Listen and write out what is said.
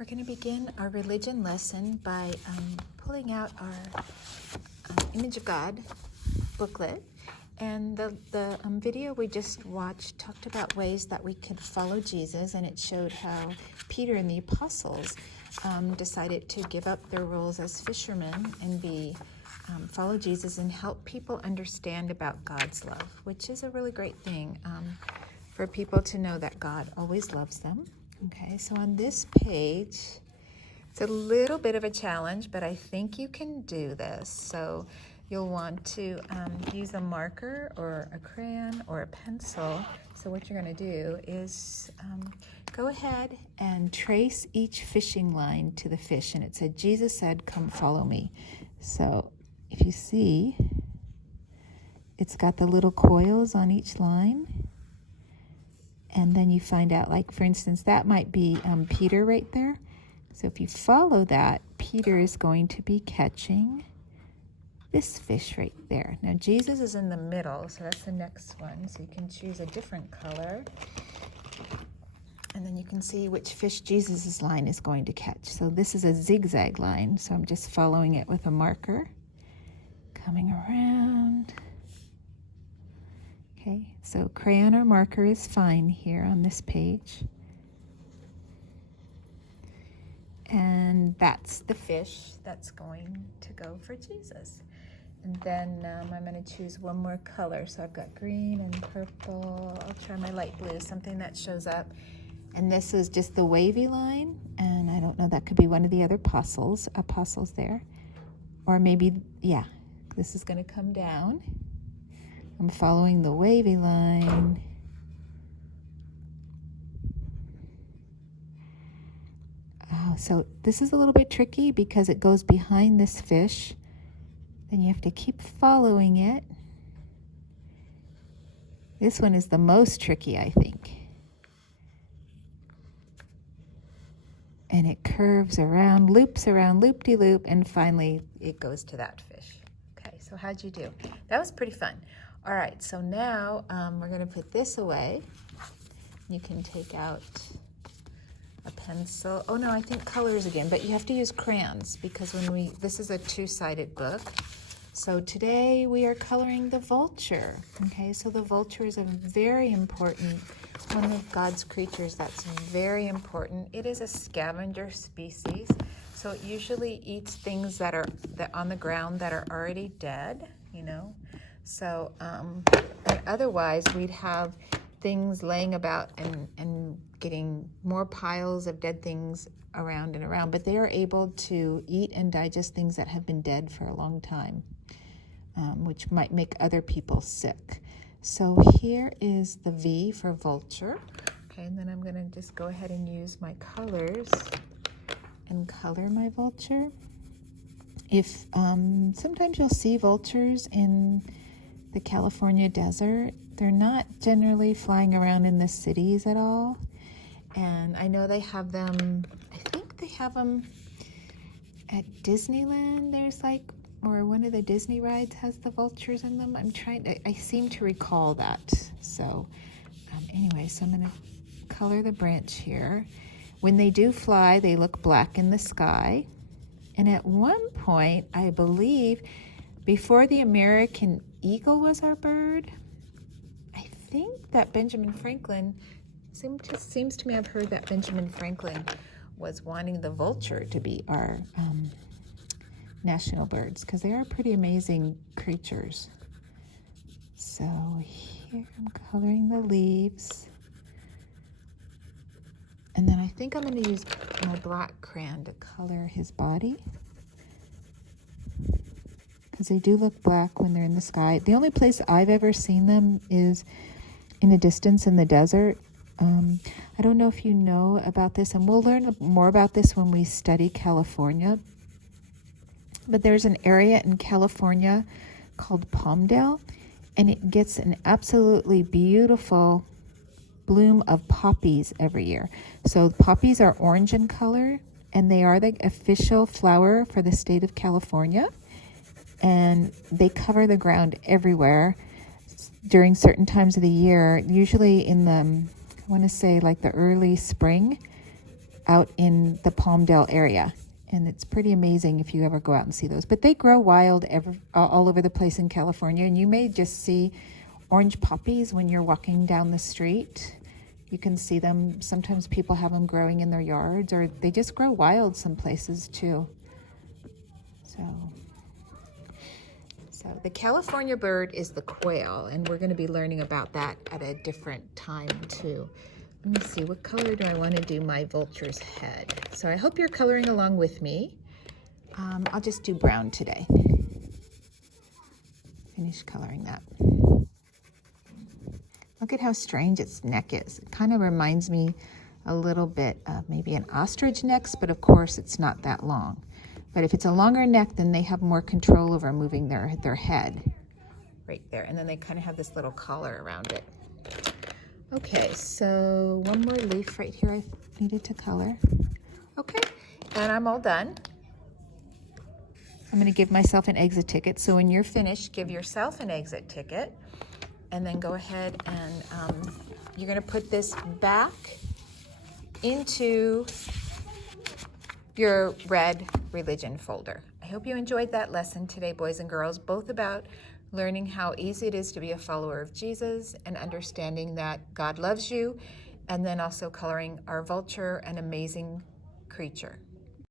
We're going to begin our religion lesson by pulling out our Image of God booklet. And the video we just watched talked about ways that we could follow Jesus, and it showed how Peter and the apostles decided to give up their roles as fishermen and follow Jesus and help people understand about God's love, which is a really great thing for people to know that God always loves them. Okay, so on this page, it's a little bit of a challenge, but I think you can do this. So you'll want to use a marker or a crayon or a pencil. So what you're going to do is go ahead and trace each fishing line to the fish. And it said, Jesus said, come follow me. So if you see, it's got the little coils on each line. And then you find out, like, for instance, that might be Peter right there. So if you follow that, Peter is going to be catching this fish right there. Now, Jesus is in the middle, so that's the next one. So you can choose a different color. And then you can see which fish Jesus' line is going to catch. So this is a zigzag line, so I'm just following it with a marker. Coming around. Okay, so crayon or marker is fine here on this page. And that's the fish that's going to go for Jesus. And then I'm going to choose one more color. So I've got green and purple. I'll try my light blue, something that shows up. And this is just the wavy line. And I don't know, that could be one of the other apostles there. Or maybe, yeah, this is going to come down. I'm following the wavy line. Oh, so this is a little bit tricky because it goes behind this fish. Then you have to keep following it. This one is the most tricky, I think. And it curves around, loops around, loop-de-loop, and finally it goes to that fish. Okay, so how'd you do? That was pretty fun. All right, so now we're going to put this away. You can take out a pencil. Oh, no, I think colors again, but you have to use crayons because this is a two-sided book. So today we are coloring the vulture. Okay, so the vulture is a very important, one of God's creatures that's very important. It is a scavenger species, so it usually eats things that are on the ground that are already dead, you know. So, and otherwise we'd have things laying about and getting more piles of dead things around and around, but they are able to eat and digest things that have been dead for a long time, which might make other people sick. So here is the V for vulture. Okay, and then I'm going to just go ahead and use my colors and color my vulture. If sometimes you'll see vultures in the California desert. They're not generally flying around in the cities at all. And I know they have them, I think they have them at Disneyland. There's or one of the Disney rides has the vultures in them. I seem to recall that. So anyway, so I'm going to color the branch here. When they do fly, they look black in the sky. And at one point, I believe, before the American eagle was our bird, I think that Benjamin Franklin, seems to me I've heard that Benjamin Franklin was wanting the vulture to be our national birds because they are pretty amazing creatures. So here I'm coloring the leaves. And then I think I'm going to use my black crayon to color his body. Because they do look black when they're in the sky. The only place I've ever seen them is in a distance in the desert. I don't know if you know about this, and we'll learn more about this when we study California. But there's an area in California called Palmdale, and it gets an absolutely beautiful bloom of poppies every year. So poppies are orange in color, and they are the official flower for the state of California. And they cover the ground everywhere during certain times of the year, usually in the, I want to say like the early spring. out in the Palmdale area. And it's pretty amazing if you ever go out and see those. But they grow wild all over the place in California. And you may just see orange poppies when you're walking down the street. You can see them. Sometimes people have them growing in their yards, or they just grow wild some places too. So the California bird is the quail, and we're going to be learning about that at a different time too. Let me see, what color do I want to do my vulture's head? So I hope you're coloring along with me. I'll just do brown today. Finish coloring that. Look at how strange its neck is. It kind of reminds me a little bit of maybe an ostrich neck, but of course it's not that long. But if it's a longer neck, then they have more control over moving their head right there. And then they kind of have this little collar around it. Okay, so one more leaf right here I needed to color. Okay, and I'm all done. I'm going to give myself an exit ticket. So when you're finished, give yourself an exit ticket. And then go ahead and you're going to put this back into your red religion folder. I hope you enjoyed that lesson today, boys and girls, both about learning how easy it is to be a follower of Jesus and understanding that God loves you, and then also coloring our vulture, an amazing creature.